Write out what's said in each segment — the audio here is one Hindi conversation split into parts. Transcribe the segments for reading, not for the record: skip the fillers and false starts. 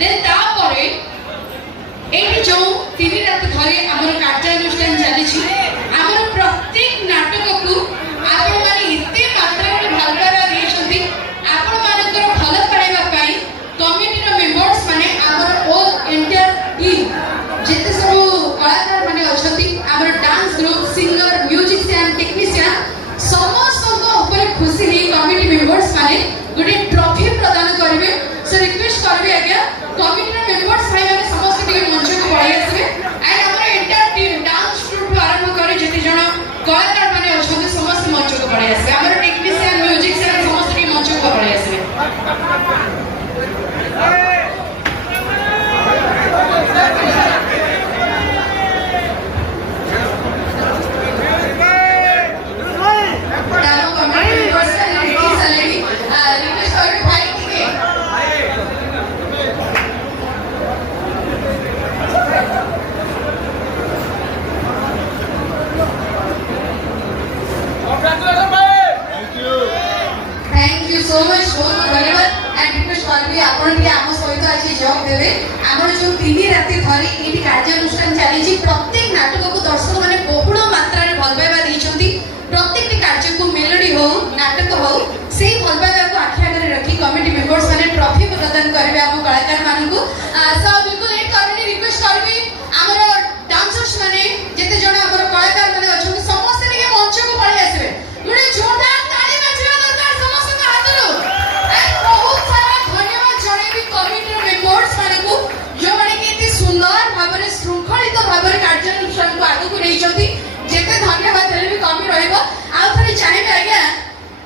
देन तापरे एटी जो 3 रात धरे हमर कार्यानुष्ठान चली छी हमर प्रत्येक नाटक को आपण माने इते मात्रा रे भालबारा दियछथि आपण मानकर भल पड़ाइबा पई कमिटी रो मेंबर्स माने हमर ऑल इंटर टीम जिते सब कलाकार माने अछथि हमर dance group singer musician technician समस्त को ऊपर खुशी ही कमिटी मेंबर्स माने गुटे ट्रॉफी प्रदान करबे सो रिक्वेस्ट करबे आज्ञा कमिटी रो मेंबर्स भाई माने समस्त के मंच को पळै आसबे एंड हमर इंटर टीम डांस ग्रुप आरंभ करे जति जण कलाकार माने अछथि समस्त मंच को पळै आसबे हमर टेक्नीशियन म्यूजिशियन समस्त के मंच को पळै आसबे so much बहुत धन्यवाद एंड रिक्वेस्ट करबी आपण के आम सहित आज जॉब देबे हमर जो 3 राति धरी एठी कार्यानुष्ठान चली छी प्रत्येक नाटक को दर्शक माने बहुळ मात्रा रे भल पाइबा दैछंती प्रत्येक कार्य को मेलोडी हो नाटक हो से भल पाइबा को आखि आगे रखी कमिटी मेंबर्स माने ट्रॉफी प्रदान करबे हम कलाकार मान को सो बिल्कुल एक करनी रिक्वेस्ट करबी हमर डांसर्स माने जते जण हमर कलाकार माने अछन समस्त के मंच को पळि आसबे गुडे जोरदार ताली बजवा दरकार समस्त का हातरो बहुत सारा धन्यवाद जणेबी कमिटी मेंबर्स माने को जो माने के एते सुंदर भाबरे श्रृंखलित भाबरे कार्यानुष्ठान को आगु को रहिचंती जेते धन्यवाद देले भी कमी रहइबो आ थरे चाहेबे आज्ञा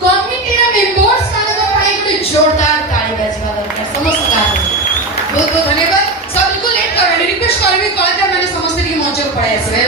कमिटी मेंबर्स माने पई गुडे जोरदार ताली बजवा दरकार समस्त का बहुत बहुत धन्यवाद सब बिल्कुल लेट कर रिक्वेस्ट करबी कलाकार माने समस्त के मंच को पळि आसबे